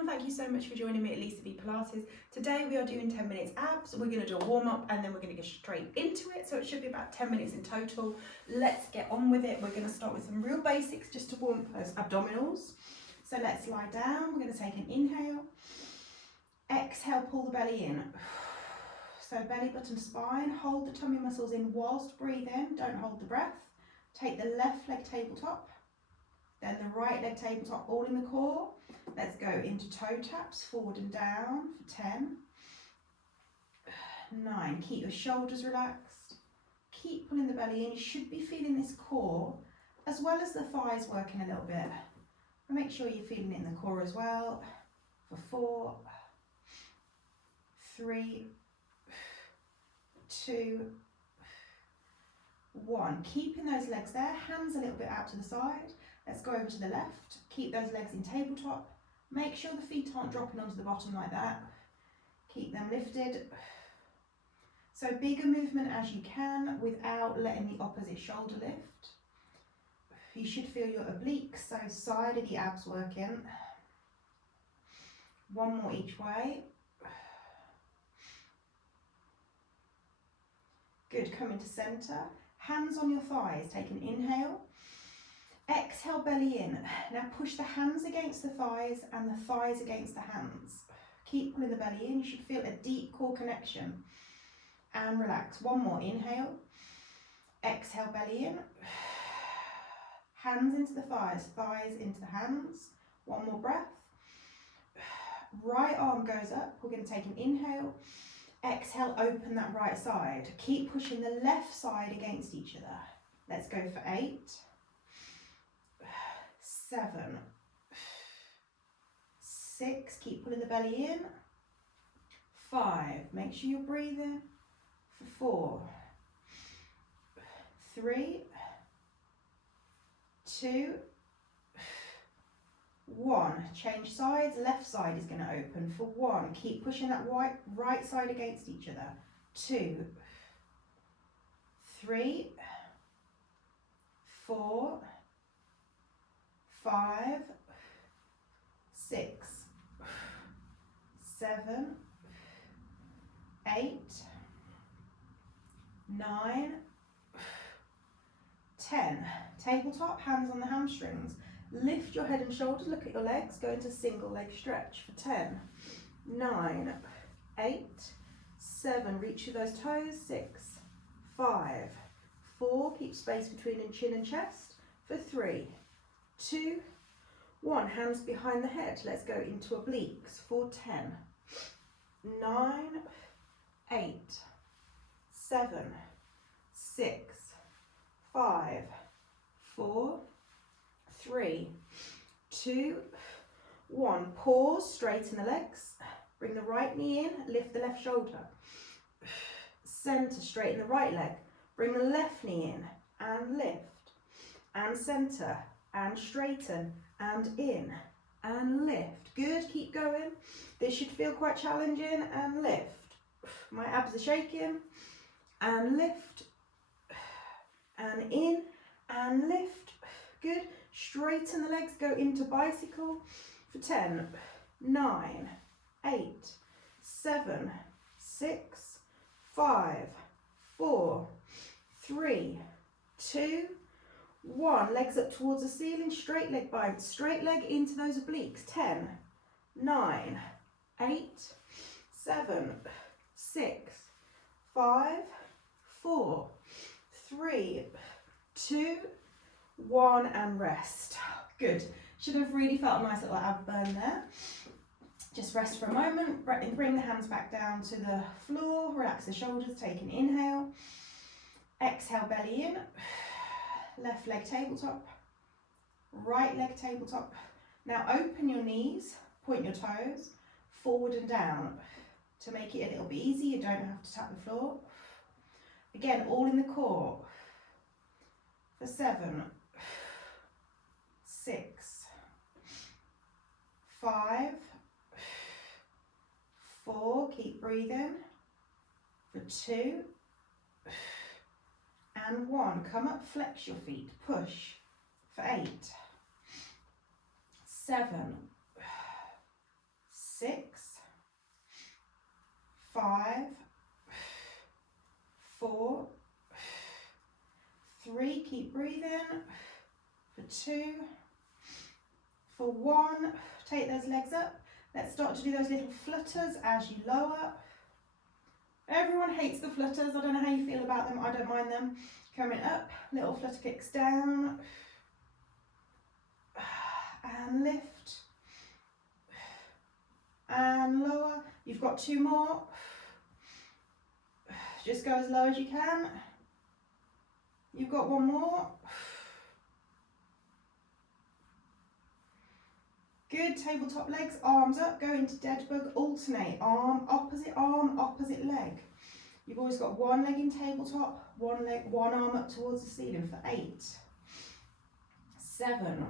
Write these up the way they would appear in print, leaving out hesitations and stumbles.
everyone, thank you so much for joining me at Lisa V Pilates. Today we are doing 10 minutes abs. We're going to do a warm up and then we're going to go straight into it. So it should be about 10 minutes in total. Let's get on with it. We're going to start with some real basics just to warm up those abdominals. So let's lie down. We're going to take an inhale. Exhale, pull the belly in. So belly button to spine. Hold the tummy muscles in whilst breathing. Don't hold the breath. Take the left leg tabletop. Then the right leg tabletop, all in the core. Let's go into toe taps, forward and down for 10. 9, keep your shoulders relaxed. Keep pulling the belly in. You should be feeling this core as well as the thighs working a little bit. And make sure you're feeling it in the core as well. For 4, 3, 2, 1. Keeping those legs there, hands a little bit out to the side. Let's go over to the left. Keep those legs in tabletop. Make sure the feet aren't dropping onto the bottom like that. Keep them lifted. So bigger movement as you can without letting the opposite shoulder lift. You should feel your obliques, so side of the abs working. 1 more each way. Good, come into center. Hands on your thighs, take an inhale. Exhale, belly in. Now push the hands against the thighs and the thighs against the hands. Keep pulling the belly in. You should feel a deep core connection. And relax. 1 more. Inhale. Exhale, belly in. Hands into the thighs, thighs into the hands. 1 more breath. Right arm goes up. We're going to take an inhale. Exhale, open that right side. Keep pushing the left side against each other. Let's go for 8. 7, 6, keep pulling the belly in. 5, make sure you're breathing. For 4, 3, 2, 1. Change sides, left side is going to open. For 1, keep pushing that right side against each other. 2, 3, 4, 5, 6, 7, 8, 9, 10. Tabletop, hands on the hamstrings. Lift your head and shoulders, look at your legs, go into single leg stretch for 10, 9, 8, 7, reach through those toes, 6, 5, 4, keep space between chin and chest for 3, 2, 1, hands behind the head. Let's go into obliques for 10, 9, 8, 7, 6, 5, 4, 3, 2, 1. Pause, straighten the legs. Bring the right knee in, lift the left shoulder. Center, straighten the right leg. Bring the left knee in and lift. And center. And straighten, and in, and lift. Good, keep going. This should feel quite challenging, and lift. My abs are shaking, and lift, and in, and lift. Good, straighten the legs, go into bicycle for 10, 9, 8, 7, 6, 5, 4, 3, 2, 1, legs up towards the ceiling, straight leg bind, straight leg into those obliques. 10, 9, 8, 7, 6, 5, 4, 3, 2, 1, and rest. Good. Should have really felt a nice little ab burn there. Just rest for a moment, bring the hands back down to the floor, relax the shoulders, take an inhale. Exhale, belly in. Left leg tabletop, right leg tabletop. Now open your knees, point your toes, forward and down. To make it a little bit easy, you don't have to tap the floor. Again, all in the core. For 7, 6, 5, 4, keep breathing. For 2, and 1, come up, flex your feet, push for 8, 7, 6, 5, 4, 3, keep breathing, for 2, for 1, take those legs up. Let's start to do those little flutters as you lower. Everyone hates the flutters, I don't know how you feel about them, I don't mind them. Coming up, little flutter kicks down, and lift, and lower. You've got 2 more, just go as low as you can. You've got 1 more. Good, tabletop legs, arms up, go into dead bug, alternate, arm, opposite leg. You've always got 1 leg in tabletop, 1 leg, 1 arm up towards the ceiling for 8, 7,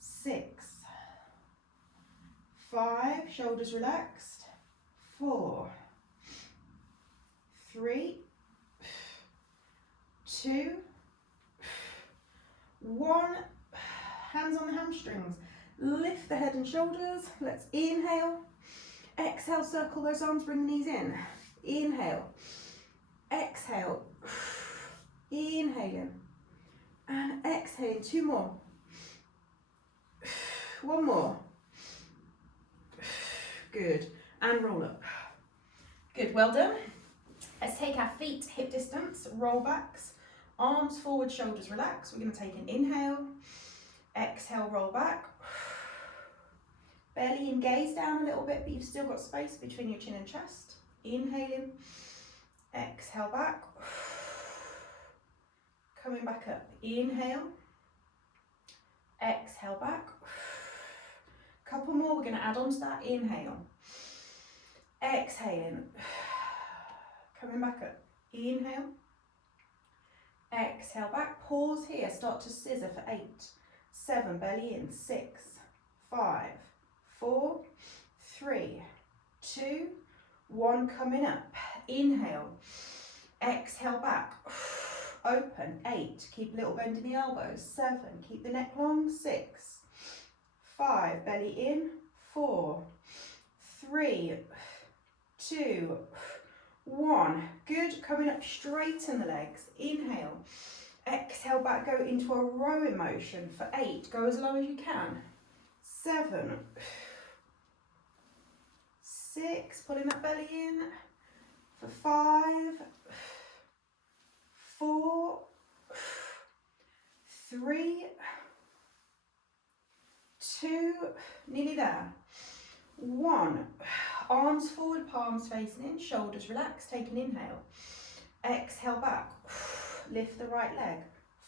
6, 5, shoulders relaxed, 4, 3, 2, 1, hands on the hamstrings, lift the head and shoulders, let's inhale, exhale, circle those arms, bring the knees in, inhale, exhale, inhaling, and exhaling, 2 more, 1 more, good, and roll up, good, well done. Let's take our feet hip distance, roll backs, arms forward, shoulders relax. We're going to take an inhale, exhale, roll back, belly and gaze down a little bit, but you've still got space between your chin and chest. Inhaling, exhale back, coming back up, inhale, exhale back, couple more, we're going to add on to that, inhale, exhaling, coming back up, inhale, exhale back, pause here, start to scissor for 8, 7, belly in, 6, 5, 4, 3, 2, 1, coming up, inhale, exhale back, open, 8, keep a little bend in the elbows, 7, keep the neck long, 6, 5, belly in, 4, 3, 2, 1, good, coming up, straighten the legs, inhale, exhale back, go into a rowing motion for 8, go as low as you can, 7, 6, pulling that belly in, for 5, 4, 3, 2, nearly there, 1, arms forward, palms facing in, shoulders relaxed, take an inhale, exhale back, lift the right leg,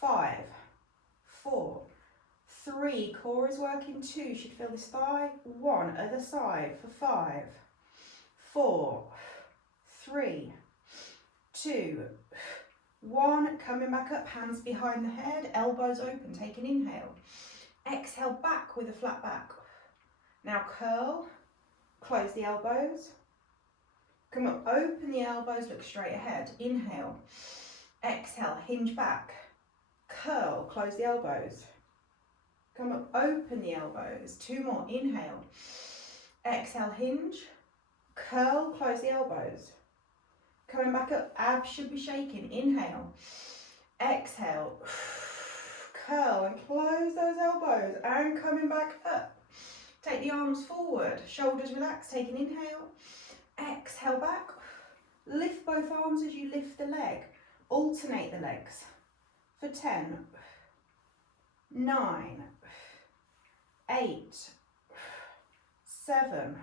5, 4, 3, core is working, 2, should feel this thigh, 1, other side for 5, 4, 3, 2, 1, coming back up, hands behind the head, elbows open, take an inhale, exhale back with a flat back, now curl, close the elbows, come up, open the elbows, look straight ahead, inhale, exhale, hinge back, curl, close the elbows, come up, open the elbows, 2 more, inhale, exhale, hinge, curl, close the elbows, coming back up, abs should be shaking, inhale, exhale, curl and close those elbows, and coming back up, take the arms forward, shoulders relaxed, take an inhale, exhale back, lift both arms as you lift the leg, alternate the legs for 10, 9, 8, 7,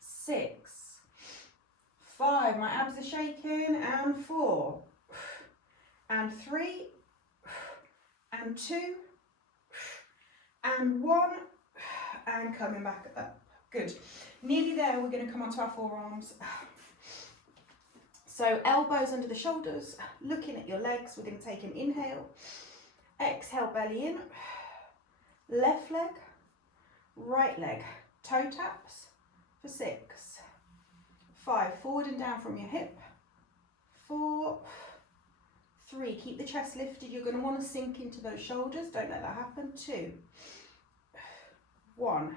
6, 5, my abs are shaking, and 4, and 3, and 2, and 1, and coming back up, good, nearly there, we're going to come onto our forearms, so elbows under the shoulders, looking at your legs, we're going to take an inhale, exhale, belly in, left leg, right leg, toe taps for 6, 5, forward and down from your hip, 4, 3, keep the chest lifted, you're going to want to sink into those shoulders, don't let that happen, 2, 1,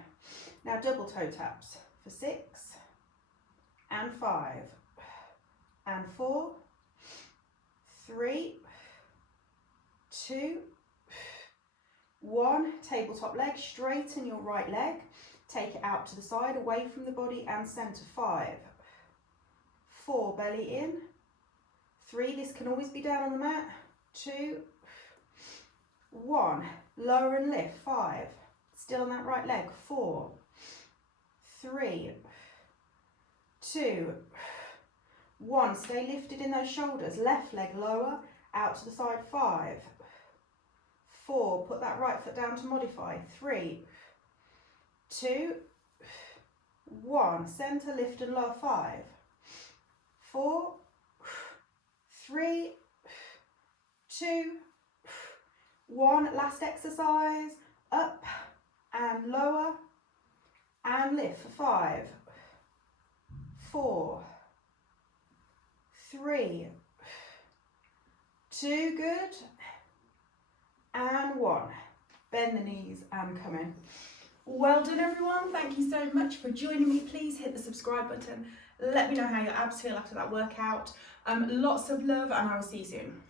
Now double toe taps for 6 and 5 and 4, 3, 2, 1. Tabletop leg, straighten your right leg, take it out to the side, away from the body and centre. 5, 4, belly in, 3, this can always be down on the mat, 2, 1, lower and lift, 5, still on that right leg, 4, 3, 2, 1, stay lifted in those shoulders, left leg lower, out to the side, 5, 4, put that right foot down to modify, 3, 2, 1, centre, lift and lower, 5, 4, 3, 2, 1, last exercise, up and lower and lift for 5, 4, 3, 2, good, and 1. Bend the knees and come in. Well done everyone, thank you so much for joining me. Please hit the subscribe button, let me know how your abs feel after that workout. Lots of love and I will see you soon.